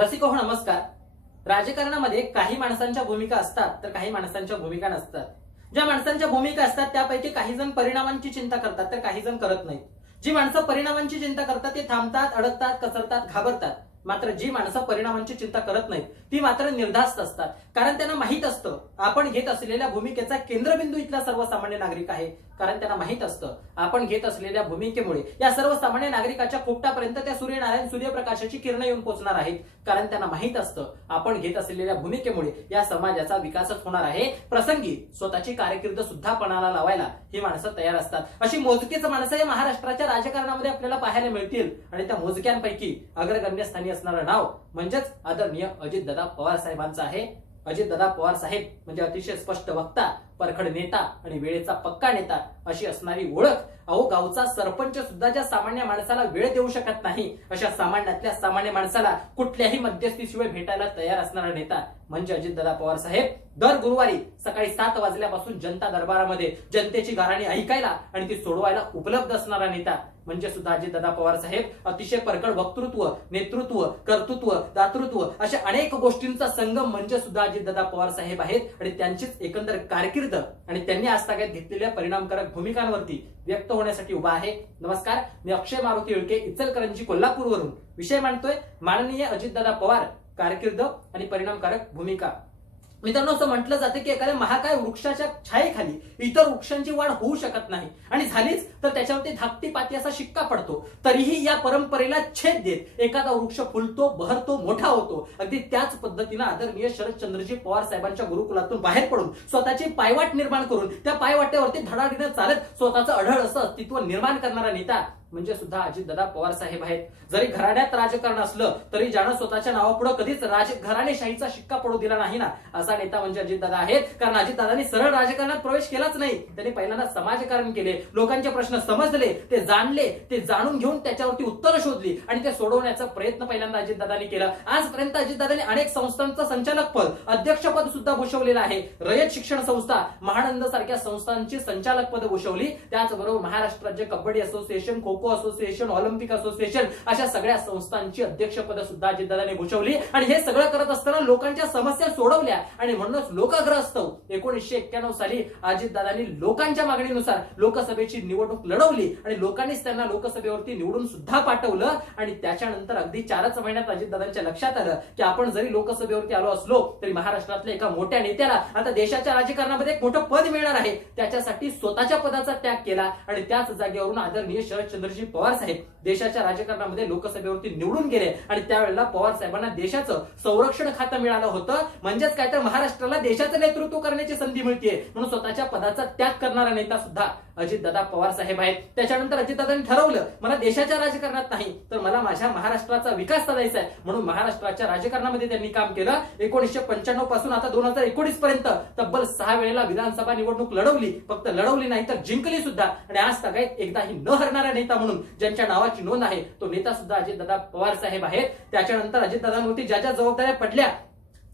रसिको हो नमस्कार. राजकारणामध्ये काही माणसांच्या भूमिका असतात तर काही माणसांच्या भूमिका नसतात. ज्या माणसांच्या भूमिका असतात त्यापैकी काही जण परिणामांची चिंता करतात तर काही जण करत नाहीत. जी माणसं परिणामांची चिंता करतात ते थांबतात, अडकतात, कचरतात, घाबरतात. मात्र जी माणसं परिणामांची चिंता करत नाहीत ती मात्र निर्धास्त असतात. कारण त्यांना माहित असतं आपण घेत असलेल्या भूमिकेचा केंद्रबिंदू इथला सर्वसामान्य नागरिक आहे. कारण त्यांना माहित असतं आपण घेत असलेल्या भूमिकेमुळे या सर्वसामान्य नागरिकाच्या खोपटापर्यंत त्या सूर्यनारायण सूर्यप्रकाशाची किरण येऊन पोहोचणार आहेत. कारण त्यांना माहित असतं आपण घेत असलेल्या भूमिकेमुळे या समाजाचा विकासच होणार आहे. प्रसंगी स्वतःची कारकीर्द सुद्धा पणाला लावायला ही माणसं तयार असतात. अशी मोजकीच माणसं या महाराष्ट्राच्या राजकारणामध्ये आपल्याला पाहायला मिळतील. आणि त्या मोजक्यांपैकी अग्रगण्य स्थानी असणारं नाव म्हणजेच आदरणीय अजितदादा पवार साहेबांचं आहे. अजितदादा पवार साहेब म्हणजे अतिशय स्पष्ट वक्ता, परखड नेता आणि वेळेचा पक्का नेता अशी असणारी ओळख. अहो, गावचा सरपंच सुद्धा ज्या सामान्य माणसाला वेळ देऊ शकत नाही अशा सामान्यातल्या सामान्य माणसाला कुठल्याही मध्यस्थीशिवाय भेटायला तयार असणारा नेता म्हणजे अजितदादा पवार साहेब. दर गुरुवारी सकाळी 7 वाजल्यापासून जनता दरबारामध्ये जनतेची गाऱ्हाणी ऐकायला आणि ती सोडवायला उपलब्ध असणारा नेता म्हणजे सुद्धा अजितदादा पवार साहेब. अतिशय परखड वक्तृत्व, नेतृत्व, कर्तृत्व, दातृत्व अशा अनेक गोष्टींचा संगम म्हणजे सुद्धा अजितदादा पवार साहेब आहेत. आणि त्यांचीच एकंदर कारकीर्द आणि त्यांनी आजतागायत घेतलेल्या परिणामकारक भूमिकांवरती व्यक्त होण्यासाठी उभा आहे. नमस्कार, मी अक्षय मारुती इळके, इचलकरंजी, कोल्हापूरवरून विषय मांडतोय माननीय अजितदादा पवार, कारकीर्द आणि परिणामकारक भूमिका. मित्रांनो, असं म्हटलं जातं की एखाद्या महाकाय वृक्षाच्या छायेखाली इतर वृक्षांची वाढ होऊ शकत नाही आणि झालीच तर त्याच्यावरती धाकटी पाती असा शिक्का पडतो. तरीही या परंपरेला छेद देत एखादा वृक्ष फुलतो, बहरतो, मोठा होतो. अगदी त्याच पद्धतीनं आदरणीय शरदचंद्रजी पवार साहेबांच्या गुरुकुलातून बाहेर पडून स्वतःची पायवाट निर्माण करून त्या पायवाट्यावरती धडाडीनं चालत स्वतःचं अढळ असं अस्तित्व निर्माण करणारा नेता म्हणजे सुद्धा अजितदादा पवार साहेब आहेत. जरी घराण्यात राजकारण असलं तरी ज्यानं स्वतःच्या नावापुढे कधीच घराणेशाहीचा शिक्का पडू दिला नाही ना असा नेता म्हणजे अजितदादा आहेत. कारण अजितदादांनी सरळ राजकारणात प्रवेश केलाच नाही. त्यांनी पहिल्यांदा समाजकारण केले, लोकांचे प्रश्न समजले, ते जाणले, ते जाणून घेऊन त्याच्यावरती उत्तरं शोधली आणि ते सोडवण्याचा प्रयत्न पहिल्यांदा अजितदादांनी केला. आजपर्यंत अजितदादांनी अनेक संस्थांचं संचालक पद, अध्यक्षपद सुद्धा भूषवलेलं आहे. रयत शिक्षण संस्था, महानंद सारख्या संस्थांची संचालक पद भूषवली. त्याचबरोबर महाराष्ट्र राज्य kabaddi association, kho kho association, Olympic association अशा सगळ्या संस्थांची अध्यक्षपद सुद्धा अजितदादांनी भूषवली. आणि हे सगळं करत असताना लोकांच्या समस्या सोडवल्या आणि म्हणूनच लोकग्रस्तव 1991 साली अजितदादांनी लोकांच्या मागणीनुसार लोकसभेची निवडणूक लढवली आणि लोकांनीच त्यांना लोकसभेवरती निवडून सुद्धा पाठवलं. आणि त्याच्यानंतर अगदी 4च महिन्यात अजितदादांच्या लक्षात आलं की आपण जरी लोकसभेवरती आलो असलो तरी महाराष्ट्रातल्या एका मोठ्या नेत्याला आता देशाच्या राजकारणामध्ये एक मोठं पद मिळणार आहे. त्याच्यासाठी स्वतःच्या पदाचा त्याग केला आणि त्याच जागेवरून आदरणीय शरदचंद्रजी पवार साहेब देशाच्या राजकारणामध्ये लोकसभेवरती निवडून गेले. आणि त्यावेळेला पवार साहेबांना देशाचं संरक्षण खातं मिळालं होतं. म्हणजेच काय तर महाराष्ट्राला देशाचं नेतृत्व करण्याची संधी मिळते. म्हणून स्वतःच्या पदाचा त्याग करणारा नेता सुद्धा अजितदादा पवार साहेब आहेत. त्याच्यानंतर अजितदादांनी ठरवलं मला देशाच्या राजकारणात नाही तर मला माझ्या महाराष्ट्राचा विकास साधायचा आहे. म्हणून महाराष्ट्राच्या राजकारणामध्ये त्यांनी काम केलं. 1995 पासून आता 2019 पर्यंत तब्बल 6 वेळेला विधानसभा निवडणूक लढवली. फक्त लढवली नाही तर जिंकली सुद्धा. आणि आज तागायत एकदाही न हरणारा नेता म्हणून ज्यांच्या नावाची नोंद आहे तो नेता सुद्धा अजितदादा पवार साहेब आहेत. त्याच्यानंतर अजितदादांवरती ज्या ज्या जबाबदाऱ्या पडल्या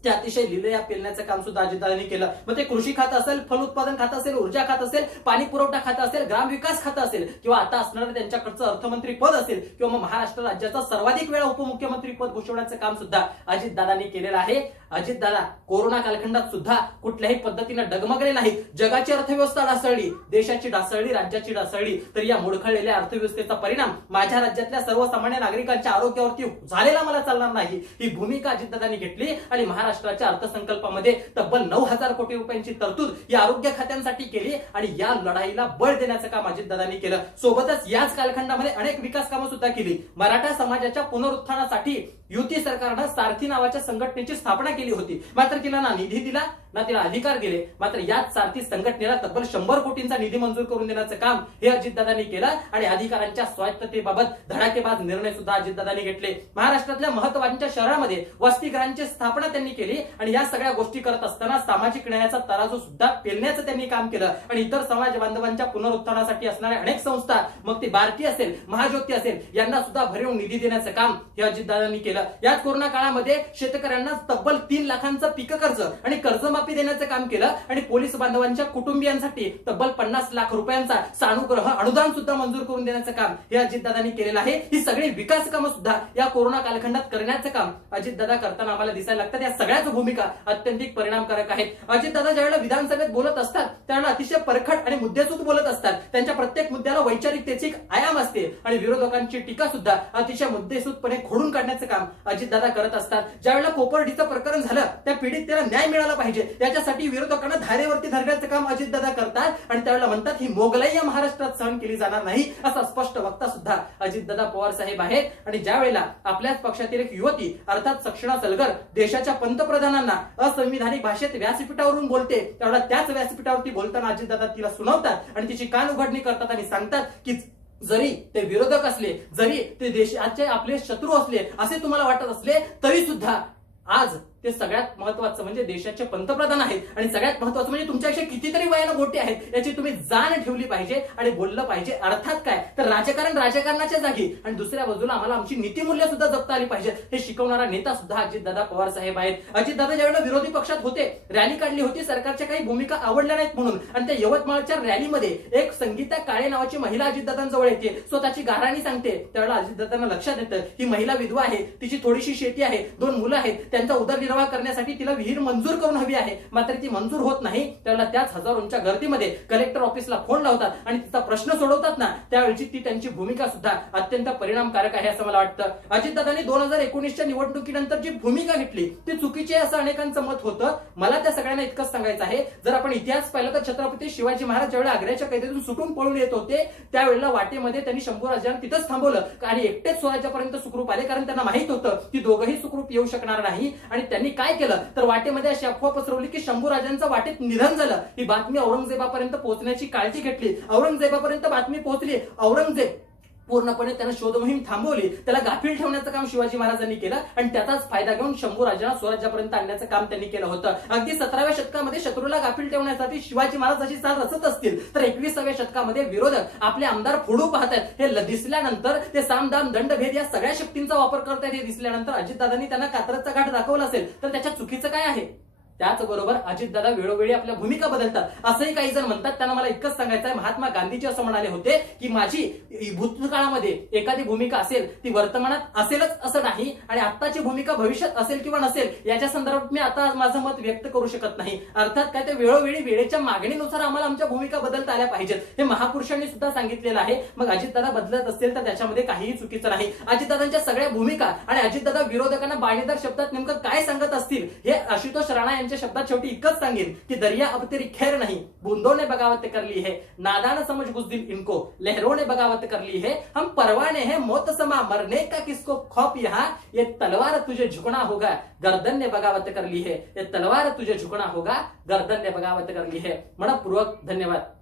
ते अतिशय लिलया पेलण्याचं काम सुद्धा अजितदादांनी केलं. मग ते कृषी खातं असेल, फल उत्पादन खातं असेल, ऊर्जा खातं असेल, पाणी पुरवठा खातं असेल, ग्रामविकास खातं असेल किंवा आता असणारं त्यांच्याकडचं अर्थमंत्री पद असेल किंवा मग महाराष्ट्र राज्याचा सर्वाधिक वेळा उपमुख्यमंत्री पद भूषवण्याचं काम सुद्धा अजितदादांनी केलेलं आहे. अजितदादा कोरोना कालखंडात सुद्धा कुठल्याही पद्धतीनं डगमगले नाही. जगाची अर्थव्यवस्था ढासळली, देशाची ढासळली, राज्याची ढासळली तरी या मुडखळलेल्या अर्थव्यवस्थेचा परिणाम माझ्या राज्यातल्या सर्वसामान्य नागरिकांच्या आरोग्यावरती झालेला मला चालणार नाही ही भूमिका अजितदादांनी घेतली. आणि महाराष्ट्राच्या अर्थसंकल्पामध्ये तब्बल 9,000 कोटी रुपयांची तरतूद या आरोग्य खात्यांसाठी केली. आणि या लढाईला बळ देण्याचं काम अजितदादांनी केलं. सोबतच याच कालखंडामध्ये अनेक विकास कामं सुद्धा केली. मराठा समाजाच्या पुनरुत्थानासाठी युती सरकारनं सारथी नावाच्या संघटनेची स्थापना केली होती. मात्र तिला ना निधी दिला ना तिला अधिकार दिले. मात्र याच सारथी संघटनेला तब्बल 100 कोटींचा निधी मंजूर करून देण्याचं काम हे अजितदादांनी केलं. आणि अधिकारांच्या स्वायत्ततेबाबत धडाकेबाज निर्णय सुद्धा अजितदादांनी घेतले. महाराष्ट्रातल्या महत्त्वाच्या शहरामध्ये वसतिगृहांची स्थापना त्यांनी केली. आणि या सगळ्या गोष्टी करत असताना सामाजिक न्यायाचा तराजू सुद्धा पेलण्याचं त्यांनी काम केलं. आणि इतर समाज बांधवांच्या पुनरुत्थानासाठी असणाऱ्या अनेक संस्था, मग ती बार्टी असेल, महाज्योती असेल, यांना सुद्धा भरीव निधी देण्याचं काम हे अजितदादांनी केलं. केलं. याच कोरोना काळामध्ये शेतकऱ्यांना तब्बल 3 लाखांचं पीक कर्ज आणि कर्जमाफी देण्याचं काम केलं आणि पोलीस बांधवांच्या कुटुंबियांसाठी तब्बल 50 लाख रुपयांचा सानुग्रह अनुदान सुद्धा मंजूर करून देण्याचं काम हे अजितदादांनी केलेलं आहे. ही सगळी विकास कामं सुद्धा या कोरोना कालखंडात करण्याचं काम अजितदादा करताना आम्हाला दिसायला लागतात. या सगळ्याच भूमिका अत्यंत परिणामकारक आहेत. अजितदादा ज्यावेळेला विधानसभेत बोलत असतात त्यावेळेला अतिशय परखड आणि मुद्देसूद बोलत असतात. त्यांच्या प्रत्येक मुद्द्याला वैचारिकतेची एक आयाम असते आणि विरोधकांची टीका सुद्धा अतिशय मुद्देसूदपणे खोडून काढण्याचं काम अजितदादा करत असतात. ज्यावेळेला कोपर्डीचं प्रकरण झालं त्या पीडितेला न्याय मिळाला पाहिजे याच्यासाठी विरोधकांना धारेवरती धरण्याचं काम अजितदादा करतात आणि त्यावेळेला म्हणतात ही मोगलाई या महाराष्ट्रात सहन केली जाणार नाही असा स्पष्ट वक्ता सुद्धा अजितदादा पवार साहेब आहेत. आणि ज्या वेळेला आपल्याच पक्षातील एक युवती अर्थात सक्षणा सलगर देशाच्या पंतप्रधानांना असंविधानिक भाषेत व्यासपीठावरून बोलते त्यावेळेला त्याच व्यासपीठावरती बोलताना अजितदादा तिला सुनावतात आणि तिची कान उघडणी करतात आणि सांगतात की जरी ते विरोधक असले जरी ते देशाचे आपले शत्रू असले असे तुम्हाला वाटत असले तरी सुद्धा आज ते सगळ्यात महत्वाचं म्हणजे देशाचे पंतप्रधान आहेत आणि सगळ्यात महत्वाचं म्हणजे तुमच्यापेक्षा कितीतरी वयानं मोठे आहेत याची तुम्ही जाण ठेवली पाहिजे आणि बोललं पाहिजे. अर्थात काय तर राजकारण राजकारणाच्या जागी आणि दुसऱ्या बाजूला आम्हाला आमची नीतिमूल्य सुद्धा जपता आली पाहिजे हे शिकवणारा नेता सुद्धा अजितदादा पवार साहेब आहेत. अजितदादा ज्यावेळेला विरोधी पक्षात होते रॅली काढली होती सरकारच्या काही भूमिका आवडल्या नाहीत म्हणून आणि त्या यवतमाळच्या रॅलीमध्ये एक संगीता काळे नावाची महिला अजितदादांजवळ येते स्वतःची गाराणी सांगते. त्यावेळेला अजितदादांना लक्षात येतं ही महिला विधवा आहे तिची थोडीशी शेती आहे 2 मुलं आहेत त्यांचा उदरनिर्वाह करण्यासाठी तिला विहीर मंजूर करून हवी आहे मात्र ती मंजूर होत नाही. त्यावेळेला त्याच हजारोंच्या गर्दीमध्ये कलेक्टर ऑफिसला फोन लावतात आणि तिचा प्रश्न सोडवतात ना त्यावेळची ती त्यांची भूमिका सुद्धा अत्यंत परिणामकारक आहे असं मला वाटतं. अजितदादांनी 2019च्या निवडणुकीनंतर जी भूमिका घेतली ती चुकीची आहे असं अनेकांचं मत होतं. मला त्या सगळ्यांना इतकंच सांगायचं आहे जर आपण इतिहास पाहिला तर छत्रपती शिवाजी महाराज ज्यावेळेला आग्र्याच्या कैदेतून सुटून पळून येत होते त्यावेळेला वाटेमध्ये त्यांनी शंभूराजांना तिथंच थांबवलं आणि एकटेच स्वराज्यापर्यंत सुखरूप आले कारण त्यांना माहित होतं की दोघंही सुखरूप येऊ शकणार नाही. आणि त्यांनी काय केलं तर वाटेमध्ये अशी अफवा पसरवली की शंभूराजांचं वाटेत निधन झालं. ही बातमी औरंगजेबापर्यंत पोहोचण्याची काळजी घेतली. औरंगजेबापर्यंत बातमी पोहोचली. औरंगजेब पूर्णपणे त्यानं शोध मोहीम थांबवली. त्याला गाफील ठेवण्याचं काम शिवाजी महाराजांनी केलं आणि त्याचाच फायदा घेऊन शंभूराजांना स्वराज्यापर्यंत आणण्याचं काम त्यांनी केलं होतं. अगदी 17व्या शतकामध्ये शत्रूला गाफील ठेवण्यासाठी शिवाजी महाराज अशी चाल रचत असतील तर 21व्या शतकामध्ये विरोधक आपले आमदार फोडू पाहतात हे दिसल्यानंतर ते सामदाम दंडभेद या सगळ्या शक्तींचा वापर करतात हे दिसल्यानंतर अजितदादांनी त्यांना कात्रजचा घाट दाखवला असेल तर त्याच्यात चुकीचं काय आहे. त्याचबरोबर अजितदादा वेळोवेळी आपल्या भूमिका बदलतात असंही काही जण म्हणतात. त्यांना मला इतकंच सांगायचं आहे महात्मा गांधीजी असं म्हणाले होते की माझी भूतकाळामध्ये एखादी भूमिका असेल ती वर्तमानात असेलच असं नाही आणि आत्ताची भूमिका भविष्यात असेल किंवा नसेल याच्या संदर्भात मी आता माझं मत व्यक्त करू शकत नाही. अर्थात काय ते वेळोवेळी वेळेच्या मागणीनुसार आम्हाला आमच्या भूमिका बदलता आल्या पाहिजेत हे महापुरुषांनी सुद्धा सांगितलेलं आहे. मग अजितदादा बदलत असतील तर त्याच्यामध्ये काहीही चुकीचं नाही. अजितदादांच्या सगळ्या भूमिका आणि अजितदादा विरोधकांना बाणीदार शब्दात नेमकं काय सांगत असतील हे आशुतोष राणा शब्दात शेवटी इतकंच सांगेन की दरिया अब तेरी खैर नहीं बूंदों ने बगावत कर ली है नादान समझ बुज़दिल इनको लहरों ने बगावत कर ली है हम परवाने हैं मौत समा मरने का किसको खौफ यहाँ ये तलवार तुझे झुकना होगा गर्दन ने बगावत कर ली है ये तलवार तुझे झुकना होगा गर्दन ने बगावत कर ली है. मनपूर्वक धन्यवाद.